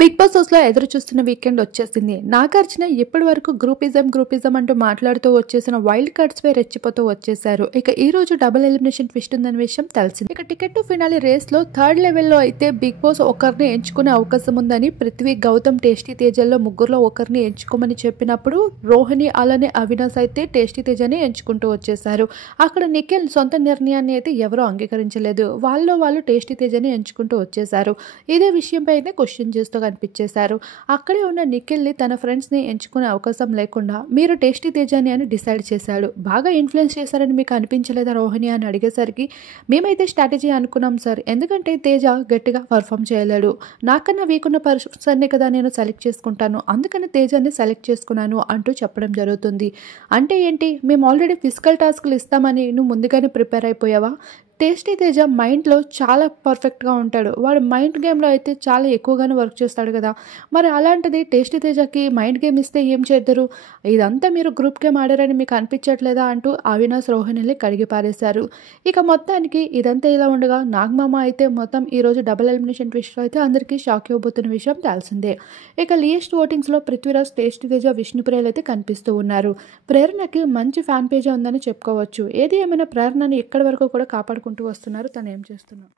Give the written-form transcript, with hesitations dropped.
Big boss హౌస్‌లో ఎదురు చూస్తున్న వీకెండ్ వచ్చేసింది. నాగార్జున ఇప్పటి వరకు గ్రూపిజం అంటూ మాట్లాడుతూ వచ్చేసిన వైల్డ్ కార్డ్స్‌పై రెచ్చిపోతూ వచ్చేశారు. ఇక ఈ రోజు డబుల్ ఎలిమినేషన్ ట్విస్ట్ ఉందన్న విషయం తెలిసిందే. ఇక టికెట్ టు ఫినాలే రేస్‌లో థర్డ్ లెవెల్‌లో అయితే బిగ్ బాస్ ఒకరిని ఎంచుకునే అవకాశం ఉందని పృథ్వీ, గౌతమ్, టేస్టీ తేజల్లో ముగ్గురులో ఒకరిని ఎంచుకోమని చెప్పినప్పుడు రోహిణి అలానే అవినాష్ అయితే టేస్టీ తేజని ఎంచుకుంటూ వచ్చేశారు. అక్కడ నిఖిల్ సొంత నిర్ణయాన్ని అయితే ఎవరూ అంగీకరించలేదు. వాళ్ళు టేస్టీ తేజని ఎంచుకుంటూ వచ్చేశారు. ఇదే విషయంపై అయితే క్వశ్చన్ చేస్తూ కనిపించేశారు. అక్కడే ఉన్న నిఖిల్ని తన ఫ్రెండ్స్ని ఎంచుకునే అవకాశం లేకుండా మీరు టేస్టీ తేజాని అని డిసైడ్ చేశాడు. బాగా ఇన్ఫ్లుయెన్స్ చేశారని మీకు అనిపించలేదా రోహిణి అని అడిగేసరికి మేమైతే స్ట్రాటజీ అనుకున్నాం సార్, ఎందుకంటే తేజ గట్టిగా పర్ఫామ్ చేయలేడు, నాకన్నా వీకున్న పర్సన్ని కదా నేను సెలెక్ట్ చేసుకుంటాను, అందుకని తేజాన్ని సెలెక్ట్ చేసుకున్నాను అంటూ చెప్పడం జరుగుతుంది. అంటే ఏంటి, మేము ఆల్రెడీ ఫిజికల్ టాస్క్లు ఇస్తామని నువ్వు ముందుగానే ప్రిపేర్ అయిపోయావా? టేస్టీ తేజ మైండ్లో చాలా పర్ఫెక్ట్గా ఉంటాడు. వాడు మైండ్ గేమ్లో అయితే చాలా ఎక్కువగానే వర్క్ చేస్తాడు కదా. మరి అలాంటిది టేస్టీ తేజకి మైండ్ గేమ్ ఇస్తే ఏం చేద్దరు? ఇదంతా మీరు గ్రూప్ గేమ్ ఆడారని మీకు అనిపించట్లేదా అంటూ అవినాష్ రోహిణిని కడిగి పారేశారు. ఇక మొత్తానికి ఇదంతా ఇలా ఉండగా నాగమామ అయితే మొత్తం ఈరోజు డబుల్ ఎలిమినేషన్ ట్విస్ట్లో అయితే అందరికీ షాక్ ఇవ్వబోతున్న విషయం తెలిసిందే. ఇక లీస్ట్ ఓటింగ్స్లో పృథ్వీరాజ్, టేస్టీ తేజ, విష్ణుప్రియలు అయితే కనిపిస్తూ ఉన్నారు. ప్రేరణకి మంచి ఫ్యాన్ పేజీ ఉందని చెప్పుకోవచ్చు. ఏది ఏమైనా ప్రేరణని ఇక్కడి వరకు కూడా కాపాడుకుంటూ వస్తున్నారు. తను ఏం చేస్తున్నారు?